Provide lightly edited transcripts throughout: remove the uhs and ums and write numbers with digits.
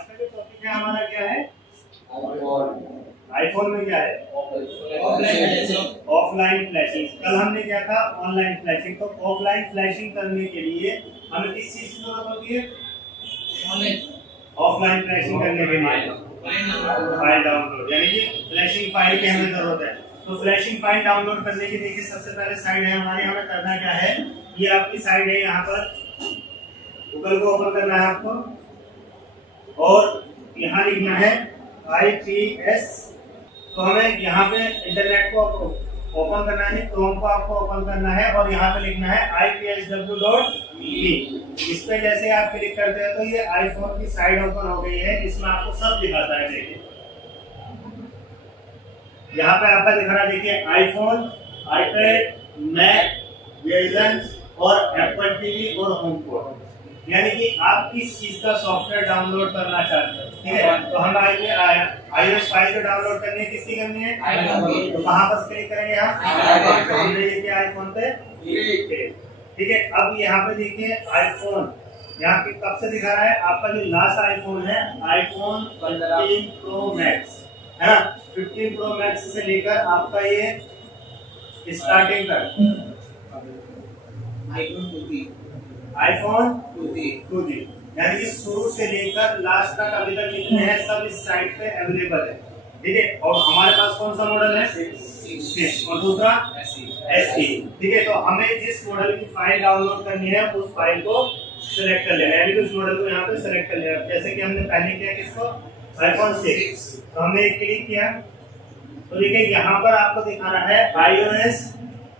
आज का जो टॉपिक है हमारा क्या है? आईफोन में क्या है? Offline flashing. कल हमने क्या था? Online flashing. तो ऑफलाइन फ्लैशिंग करने के लिए हमें किस चीज की जरूरत होती है? ऑफलाइन फ्लैशिंग करने के लिए फाइल डाउनलोड, यानी कि फ्लैशिंग फाइल की हमें जरूरत है। तो फ्लैशिंग फाइल डाउनलोड करने की देखिए सबसे पहले साइड है हमारी, हमें करना क्या है? ये आपकी साइड है, यहाँ पर गूगल को ओपन करना है आपको और यहाँ लिखना है IPS। तो हमें यहाँ पे इंटरनेट को ओपन करना है, क्रोम को आपको ओपन करना है और यहाँ पे लिखना है IPSW.me। इस पे जैसे आप क्लिक करते हैं तो ये आईफोन की साइड ओपन हो गई है, इसमें आपको सब दिखाता है। देखिए यहाँ पे आपका दिख रहा है, देखिए आईफोन, आईपैड, मैक, विजन और एप्पल टीवी और होमपोड। यानी कि आप किस चीज का सॉफ्टवेयर डाउनलोड करना चाहते हैं, ठीक है? तो हम iOS फाइल को डाउनलोड करनी है, किसकी करनी है? तो कहाँ पर क्लिक करेंगे हम? हमने ये किया आईफोन पे, ठीक है। अब यहाँ पे देखिए आईफोन, यहाँ पे कब से दिखा रहा है? आपका जो लास्ट आईफोन है आईफोन 15 प्रो मैक्स है ना, 15 प्रो मैक्स से लेकर आपका ये स्टार्टिंग तक आईफोन 2G, यानी कि शुरू से लेकर लास्ट तक अभी तक जितने हैं सब इस साइट पे अवेलेबल है, ठीक है। और हमारे पास कौन सा मॉडल है? 6 और दूसरा SE, ठीक है। तो हमें जिस मॉडल की फाइल डाउनलोड करनी है उस फाइल को सिलेक्ट कर लेना है, यानी कि उस मॉडल को यहाँ पे सिलेक्ट कर लेना है। जैसे कि हमने पहले किया किसको? आईफोन 6। तो हमने क्लिक किया तो देखिए यहाँ पर आपको दिखा रहा है iOS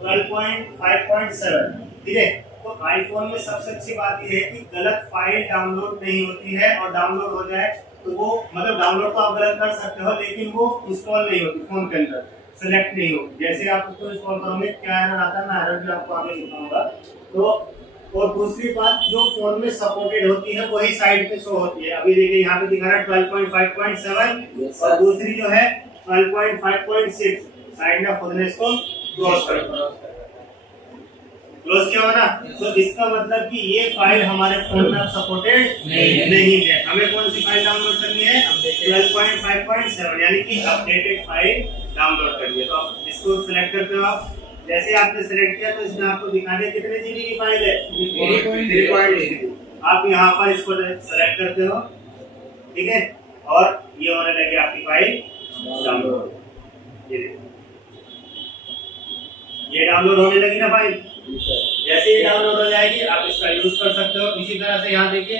12.5.7, ठीक है। तो आईफोन में सबसे अच्छी बात यह है कि गलत फाइल डाउनलोड नहीं होती है, और डाउनलोड हो जाए तो वो मतलब डाउनलोड तो आप गलत कर सकते हो लेकिन वो इंस्टॉल नहीं होती, फोन के अंदर सेलेक्ट नहीं होगी। जैसे आप उसको इंस्टॉल करोगे क्या एरर आता है, मैं एरर भी आपको आगे दिखाऊंगा। तो और दूसरी बात, जो फोन में सपोर्टेड होती है वही साइड पे शो होती है। अभी देखिए यहाँ पे दिखा रहा है 12.5.7 और दूसरी जो है 12.5.6। साइड में खोलने इसको क्लोज करो, क्लोज किया ना। तो इसका मतलब कि ये फाइल हमारे फोन में सपोर्टेड नहीं है। हमें कौन सी फाइल डाउनलोड करनी है? 12.5.7, यानी कि अपडेटेड फाइल डाउनलोड करनी है। तो आप इसको सिलेक्ट करते हो। आप जैसे आपने सिलेक्ट किया तो इसने आपको दिखा दिया कितने जीबी की फाइल है, 3.0। आप यहाँ पर इसको सिलेक्ट करते हो, ठीक है, और ये होने लगे आपकी फाइल डाउनलोड। ये डाउनलोड होने लगी ना फाइल। जैसे ये डाउनलोड हो जाएगी आप इसका यूज कर सकते हो। इसी तरह से यहाँ देखिए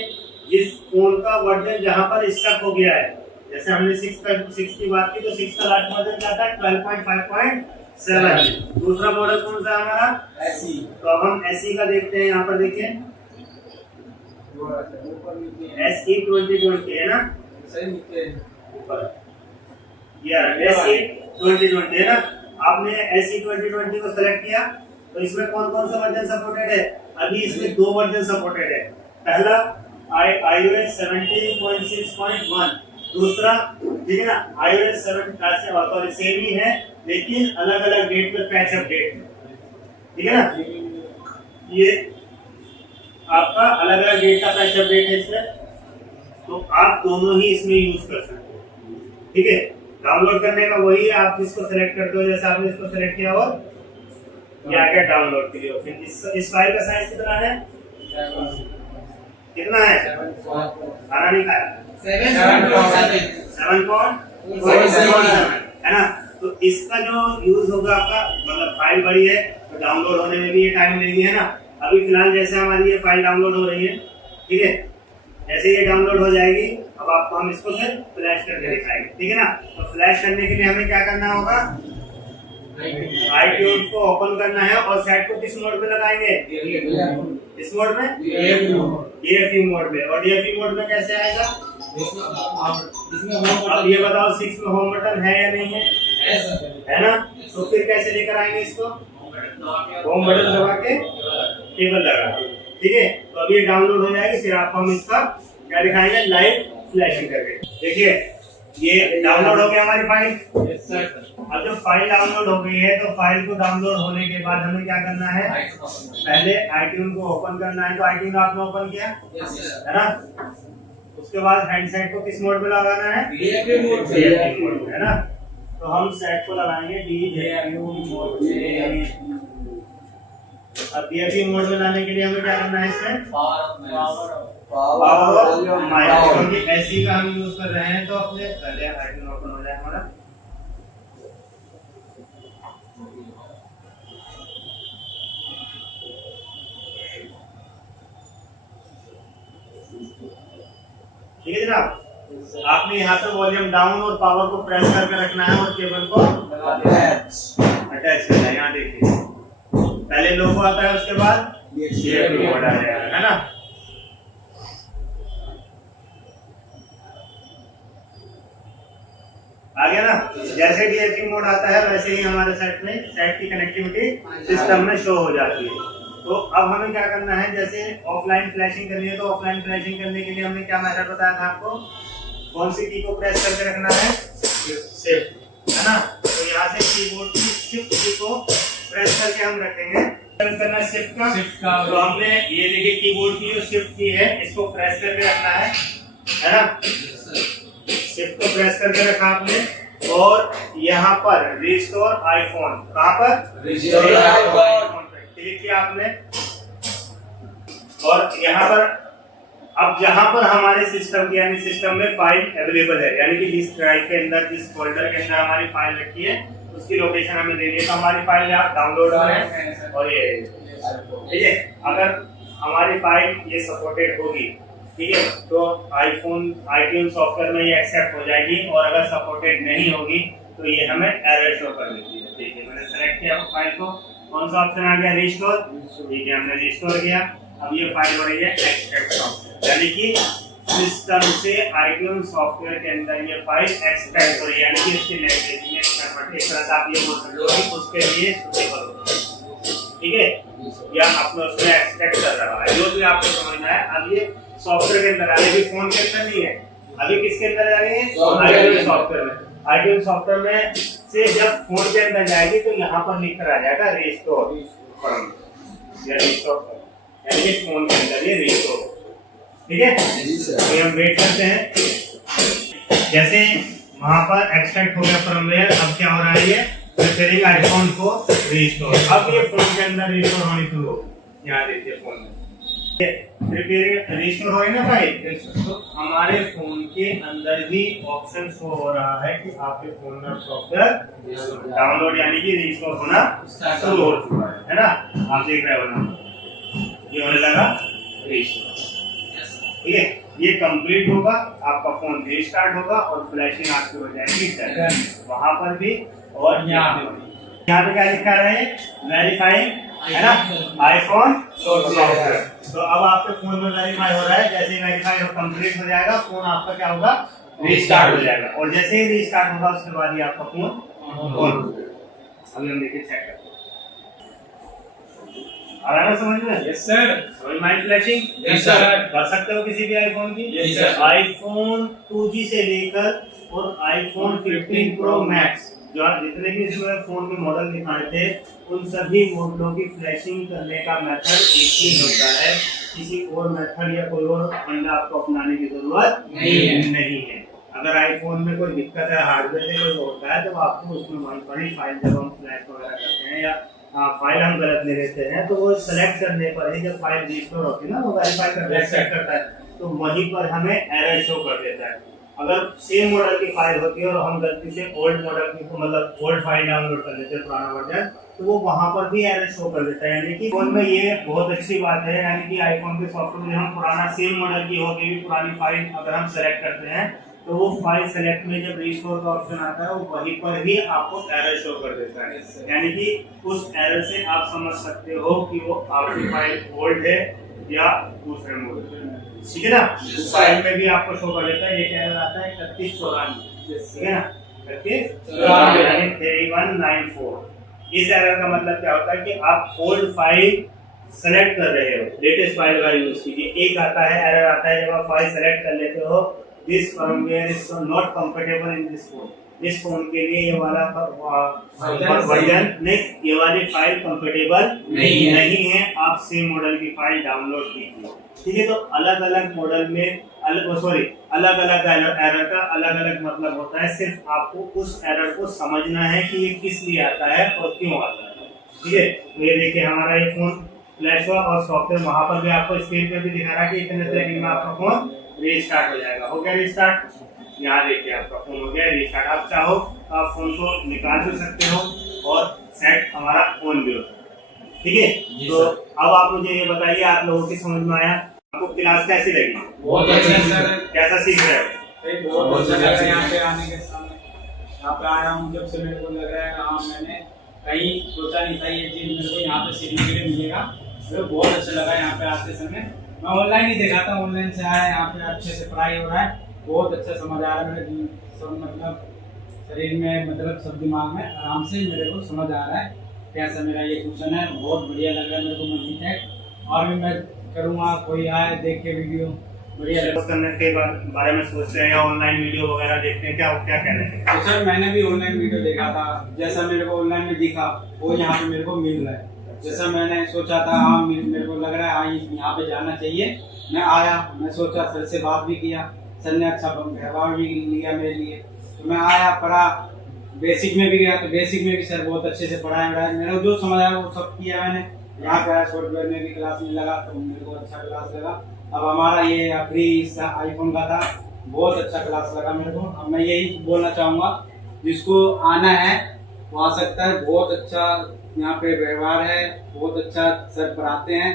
जिस फोन का वर्जन जहाँ पर स्टक हो गया है, जैसे हमने 6 की बात की तो 6 का लास्ट वर्जन क्या था? 12.5.7। दूसरा मॉडल कौन सा हमारा? SE। तो अब हम SE का देखते हैं। यहाँ पर देखिए SE 2020 है ना, SE 2020 है ना। आपने SE 2020 को सिलेक्ट किया तो इसमें कौन कौन सा वर्जन सपोर्टेड है? अभी इसमें 2 वर्जन सपोर्टेड है। पहला iOS 17.6.1, दूसरा ठीक है ना iOS 7 सेम ही है लेकिन अलग अलग डेट पे पैच अपडेट, ठीक है ना। ये आपका अलग अलग डेट का पैच अपडेट है इसमें, तो आप दोनों ही इसमें यूज कर सकते हो, ठीक है। डाउनलोड करने का वही है, आप इसको सिलेक्ट करते हो जैसे आपने इसको सिलेक्ट किया और ये आ गया डाउनलोड के लिए ऑप्शन। इस फाइल का साइज कितना है? कितना है? खाना नहीं खाया? 7.7 है ना। तो इसका जो यूज होगा आपका, मतलब फाइल बड़ी है तो डाउनलोड होने में भी ये टाइम लेगी है ना। अभी फिलहाल जैसे हमारी ये फाइल डाउनलोड हो रही है, ठीक है, जैसे ये डाउनलोड हो जाएगी अब आपको हम इसको फिर फ्लैश करके दिखाएंगे, ठीक है ना। तो फ्लैश करने के लिए हमें क्या करना होगा? iTunes को ओपन करना है और सेट को किस मोड में लगाएंगे? इस मोड में, DFU मोड में। और DFU मोड में कैसे आएगा? अब ये बताओ 6 में होम बटन है या नहीं है ना। तो फिर कैसे लेकर आएंगे इसको? होम बटन दबा के केबल लगा, ठीक है। तो अब ये डाउनलोड हो जाएगी, फिर आपको हम इसका क्या दिखाएंगे? लाइव फ्लैशिंग करके। देखिए ये डाउनलोड हो गया हमारी फाइल। अब जब फाइल डाउनलोड हो गई है तो फाइल को डाउनलोड होने के बाद हमें क्या करना है? पहले iTunes को ओपन करना है। तो iTunes आपने ओपन किया है ना। उसके बाद हैंडसेट को किस मोड में लगाना है? DFU मोड में, है ना। तो हम सेट को लगाएंगे DFU मोड में। अब DFU मोड में लाने के लिए हमें क्या करना है? इसमें पावर माइनस, क्योंकि एसी का हम यूज कर रहे हैं तो अपने पहले आइकन ओपन हो जाए हमारा। ठीक है जनाब, आपने यहाँ पे वॉल्यूम डाउन और पावर को प्रेस करके रखना है और केबल को अटैच करना है। यहाँ देखिए पहले लोगो आता है, उसके बाद DFU मोड आ जाएगा, है ना। आ गया ना। जैसे DFU मोड आता है वैसे ही हमारे सेट की कनेक्टिविटी सिस्टम में शो हो जाती है। तो अब हमें क्या करना है, जैसे ऑफलाइन फ्लैशिंग करनी है तो ऑफलाइन फ्लैशिंग करने के लिए हमने क्या मेथड बताया था आपको? कौन सी की को प्रेस करके रखना है? शिफ्ट, है ना। तो यहाँ से कीबोर्ड की शिफ्ट की को प्रेस करके हम रखेंगे। करना शिफ्ट का, तो हमने ये देखिए कीबोर्ड की जो शिफ्ट की है इसको प्रेस करके रखना है ना। शिफ्ट को प्रेस करके रखा आपने और यहाँ पर रिस्टोर आईफोन, कहाँ पर? रिस्टोर आईफोन क्लिक किया आपने और यहाँ पर अब जहां पर हमारे सिस्टम की यानी सिस्टम में फाइल अवेलेबल है, यानी कि जिस ड्राइव के अंदर, जिस फोल्डर के अंदर हमारी फाइल रखी है उसकी लोकेशन हमें देनी है। तो हमारी फाइल यहाँ डाउनलोड है और ये ठीक है। अगर हमारी फाइल ये सपोर्टेड होगी, ठीक है, तो आईफोन iTunes सॉफ्टवेयर में ये एक्सेप्ट हो जाएगी, और अगर सपोर्टेड नहीं होगी तो ये हमें एरर शो कर देती है। ठीक है, मैंने सेलेक्ट किया फाइल को, कौन सा ऑप्शन आ गया? रिस्टोर। ठीक है, हमने रिस्टोर किया। अब ये फाइल बन रही है एक्सट्रैक्ट सॉफ्टवेयर, यानी कि सिस्टम से iTunes सॉफ्टवेयर के अंदर ये फाइल एक्सट्रैक्ट हो रही है, यानी कि इसकी लैंग्वेज में कन्वर्ट, एक तरह से आप ये बोल सकते हो कि उसके लिए सुटेबल हो। ठीक है, या अपने उसमें एक्सट्रैक्ट कर रहा है, जो भी आपको समझना है। अब ये सॉफ्टवेयर के अंदर, अभी फोन के अंदर नहीं है, अभी किसके अंदर जा रही है? iTunes सॉफ्टवेयर में। iTunes सॉफ्टवेयर में से जब फोन के अंदर जाएगी तो यहाँ पर लिख कर आ जाएगा रिस्टोर फ्रॉम या रिस्टोर, यानी कि फोन के अंदर ये रिस्टोर। ठीक है, तो हम वेट करते हैं। जैसे वहां पर एक्सट्रैक्ट हो गया फ्रॉमवेयर, अब क्या हो रहा है? ये प्रिपेयरिंग आईफोन को रिस्टोर। अब ये फोन के अंदर रिस्टोर होनी शुरू हो। यहाँ देखिए फोन में प्रिपेयरिंग रिस्टोर हो ना भाई, तो हमारे फोन के अंदर भी ऑप्शन शो हो रहा है कि आपके फोन में सॉफ्टवेयर डाउनलोड यानी कि रिस्टोर होना शुरू हो चुका है ना। आप देख रहे हो ना, ये होने लगा रिस्टोर। ठीक है, ये कंप्लीट होगा, आपका फोन रीस्टार्ट होगा और फ्लैशिंग आपकी हो जाएगी वहां पर भी। और यहाँ पे क्या लिखा है? वेरीफाइंग, है ना, आईफोन सॉफ्टवेयर। तो अब आपके फोन में वेरीफाई हो रहा है। जैसे ही वेरीफाई हो कंप्लीट हो जाएगा, फोन आपका क्या होगा? रीस्टार्ट हो जाएगा। और जैसे ही रीस्टार्ट होगा उसके बाद ही आपका फोन ऑन हो जाएगा। अभी हम देखिए चेक करते हैं, आ रहा है ना समझ में? Yes sir. समझ माइंड फ्लैशिंग? Yes sir. कर सकते हो किसी भी आईफोन की? Yes sir. आईफोन 2G से लेकर और आईफोन 15 प्रो मैक्स, जो जितने भी इसमें फोन के मॉडल दिखाए थे, उन सभी मॉडलों की फ्लैशिंग करने का मेथड एक ही होता है। किसी और मेथड या कोई और फंडा आपको अपनाने की जरूरत नहीं है। अगर आईफोन में कोई दिक्कत है, हार्डवेयर में कोई होता है, तो आपको उसमें बड़ी फाइल जब हम फ्लैश वगैरह करते हैं या फाइल हम गलत ले लेते हैं, तो वो सेलेक्ट करने पर ही जब फाइल रिस्टोर होती है ना, वो वेरीफाई करता है, तो वहीं पर हमें एरर शो कर देता है। अगर सेम मॉडल की फाइल होती है और हम गलती से ओल्ड मॉडल की, मतलब ओल्ड फाइल डाउनलोड कर लेते हैं, पुराना वर्जन, तो वो वहां पर भी एरर शो कर देता है। यानी कि फोन में ये बहुत अच्छी बात है, यानी कि आईफोन के सॉफ्टवेयर में हम पुराना सेम मॉडल की होकर भी पुरानी फाइल अगर हम सेलेक्ट करते हैं, तो वो फाइल सेलेक्ट में जब रिस्टोर का ऑप्शन आता है, वो वहीं पर ही आपको एरर शो कर देता है। यानी कि उस एरर से आप समझ सकते हो कि वो आपकी फाइल ओल्ड है या दूसरे मॉडल, ठीक है ना। उस फाइल में भी आपको शो कर देता है। ये क्या एरर आता है? 3194, ठीक है ना, 3194। इस एरर का मतलब क्या होता है कि आप ओल्ड फाइल सेलेक्ट कर रहे हो, लेटेस्ट फाइल का यूज कीजिए। एक आता है एरर आता है जब आप फाइल सेलेक्ट कर लेते हो, this firmware is not comfortable in this phone. इस फोन के लिए ये वाला वर्जन नहीं, ये वाली फाइल कंफर्टेबल नहीं है, आप सेम मॉडल की फाइल डाउनलोड कीजिए। ठीक है, तो अलग अलग मॉडल में अलग अलग एरर का अलग अलग मतलब होता है। सिर्फ आपको उस एरर को समझना है कि ये किस लिए आता है और क्यों आता है। ठीक है, तो ये देखिए हमारा ये फोन फ्लैश हुआ और सॉफ्टवेयर वहां पर भी आपको स्क्रीन पे भी दिखा रहा है कि इतने सेकंड में आपका फोन रीस्टार्ट हो जाएगा। हो गया रीस्टार्ट, यहाँ देखिए आपका फोन हो गया रीस्टार्ट। आप चाहो तो आप फोन को निकाल भी सकते हो और सेट हमारा ऑन भी होता है। ठीक है, तो अब आप मुझे ये बताइए, आप लोगों की समझ में आया? आपको क्लास कैसी लगी? बहुत अच्छा सर। कैसा सीख रहे हो? बहुत अच्छा लग रहा है यहाँ पे आने के सामने। यहाँ पे आया हूँ जब से मेरे को लग रहा है हाँ मैंने कहीं सोचा नहीं था ये चीज़ मेरे को यहाँ पे सीखने के लिए मिलेगा। मेरे को बहुत अच्छा लगा यहाँ पे आते समय। मैं ऑनलाइन ही देखा था, ऑनलाइन से आया यहाँ पे अच्छे से पढ़ाई हो रहा है, बहुत अच्छा समझ आ रहा है मेरे सब मतलब शरीर में मतलब सब दिमाग में आराम से मेरे को समझ आ रहा है कैसा मेरा ये क्वेश्चन है। बहुत बढ़िया लग रहा है मेरे को मल्टीटेक, और भी मैं करूँगा, कोई आए देख के वीडियो बढ़िया करने के बारे में सोचते हैं या ऑनलाइन वीडियो वगैरह देखते हैं, क्या क्या कहना है? तो सर मैंने भी ऑनलाइन वीडियो देखा था, जैसा मेरे को ऑनलाइन में दिखा वो यहाँ पे मेरे को मिल रहा है। जैसा मैंने सोचा था हाँ मेरे को लग रहा है हाँ यहाँ पे जाना चाहिए, मैं आया, मैं सोचा सर से बात भी किया, सर ने अच्छा व्यवहार भी लिया मेरे लिए, तो मैं आया पढ़ा। बेसिक में भी गया तो बेसिक में भी सर बहुत अच्छे से पढ़ाया, मेरे को जो समझ आया वो सब किया मैंने। यहाँ पे आया सॉफ्टवेयर में भी क्लास में लगा तो मेरे को अच्छा क्लास लगा। अब हमारा ये आखिरी आईफोन का था, बहुत अच्छा क्लास लगा मेरे को। अब मैं यही बोलना चाहूँगा जिसको आना है वो आ सकता है, बहुत अच्छा यहाँ पे व्यवहार है, बहुत अच्छा सर पढ़ाते हैं।